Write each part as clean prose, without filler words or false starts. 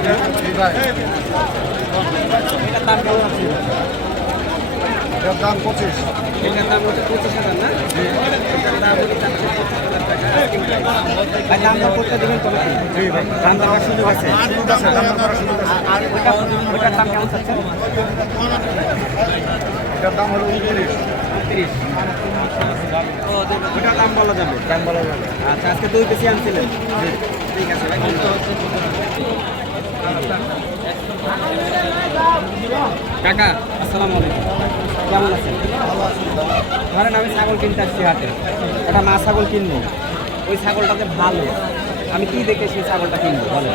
এটার দাম কেমন আছে? এটার দাম 25। এটার দাম হচ্ছে 25,000 না? এটার দাম হচ্ছে 25,000 টাকা। ভাই দাম দর করতে দেবেন তো নাকি? দাম দর করার সুযোগ আছে? আর ওইটার দাম কেমন চাচ্ছেন? এটার দাম হলো 29। 30। ওইটার দাম বলা যাবে? দাম বলা যাবে। আচ্ছা, আজকে 2 কেজি আনছিলেন? ঠিক আছে ভাই। কাকা আসসালামু আলাইকুম, কেমন আছেন? ধরেন আমি ছাগল কিনতে আসছি হাটে, একটা মা ছাগল কিনবো, ওই ছাগলটাতে ভালো, আমি কি দেখে সেই ছাগলটা কিনবো বলেন?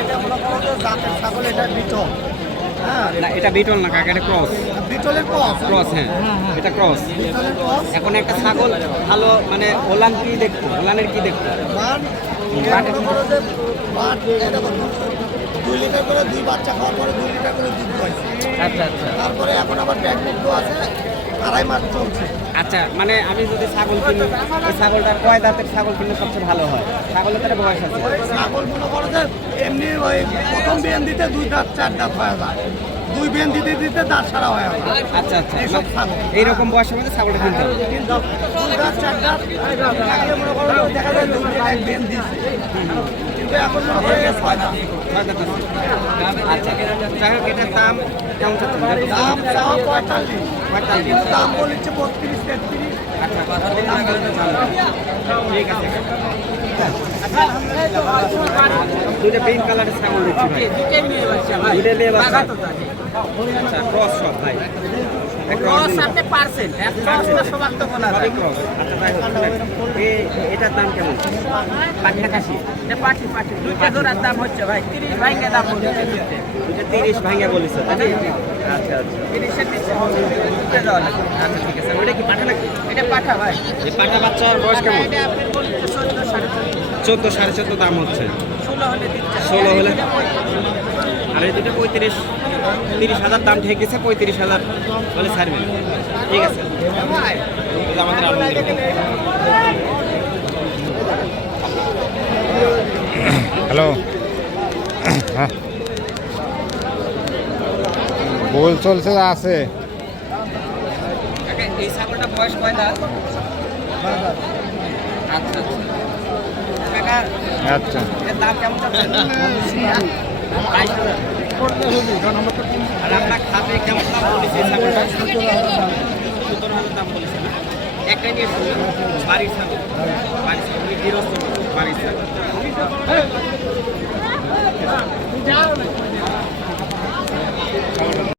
এটা মনে করো যে জাতের ছাগল, এটা বিটল। হ্যাঁ, না এটা বিটল না কাকা, এটা ক্রস। বিটলের ক্রস। ক্রস, হ্যাঁ এটা ক্রস। বিটলের ক্রস। এখন একটা ছাগল ভালো মানে ওলান কি দেখবো, ওলানের কি দেখবো? মান মনে করো যে মান এটা কত? 2 লিটার করে 2 বাচ্চা খাওয়ার পরে 2 লিটার করে দুধ খাইছে। আচ্ছা আচ্ছা তারপরে এখন আবার প্রেগনেন্ট আছে, 2.5 মাস চলছে। আচ্ছা, মানে আমি যদি ছাগল কিনি, ওই ছাগলটা কয় দাঁতের ছাগল কিনলে সবচেয়ে ভালো হয়? ছাগলের তার বয়স আছে? ছাগল মনে করো যে এমনি ওই প্রথম বিয়ান দিতে 2 দাঁত 4 দাঁত হয়ে যায়, 2 বিয়ান দিতে দিতে দাঁত সারা হয়ে যায়। আচ্ছা আচ্ছা, এইসব ছাগল এইরকম বয়সের মধ্যে ছাগলটা কিনতে হবে। কিন্তু 2 দাঁত 4 দাঁত থাকলে মনে করো দেখা যায় 2 দাঁত বিয়ান দিচ্ছে, কিন্তু এখন মনে করো 6 দাঁত। ছয় দাঁত আছে। আচ্ছা, যাই হোক এটার দাম কেমন চাচ্ছেন? দাম চাওয়া 45, 45। কিন্তু দাম বলেছে 32 33। আচ্ছা, দাম বলতে চান। ঠিক আছে। দুইটা পিঙ্ক কালারের ছাগল দেখছি ভাই। দুইটা মেয়ে বাচ্চা। আচ্ছা, ক্রস সব ভাই। সবই ক্রস। আচ্ছা, যাই হোক, এটার দাম কেমন? পাটনা খাসি। দাম হচ্ছে ভাই 30 ভাইঙ্গা দাম বলছে দুইটা 30 ভাঙিয়া বলেছে, তাই না? আচ্ছা আচ্ছা 30-এর নিচে দেওয়া লাগে। আচ্ছা, ঠিক আছে। ওটা কি পাঠা নাকি? এটা পাঠা ভাই, এই পাঠা বাচ্চার বয়স কেমন? এটা আপনি বলছেন 14 14.5 14 14.5 দাম হচ্ছে। 16 হলে দিচ্ছে 16 হলে, আর এই দুটো 30,000 দাম ঠেকেছে, 35,000 বলে ছাড়বেন। ঠিক আছে, এটা আমাদের আলহামদুলিল্লাহ। হ্যালো, হ্যাঁ বল চলছে আছে। কাকা, এই ছাগলটা বয়স কয় দাঁত? আচ্ছা আচ্ছা কাকা, আচ্ছা এর দাম কেমন চাচ্ছেন? 22,000। আর আপনার খাতে কেমন দাম বলেছে এই ছাগলটা? 17,000 দাম বলেছে না? একটাই নিয়ে শুনলাম, বাড়ির ছাগল। বাড়ির ছাগল, গৃহস্থ বাড়ির ছাগল।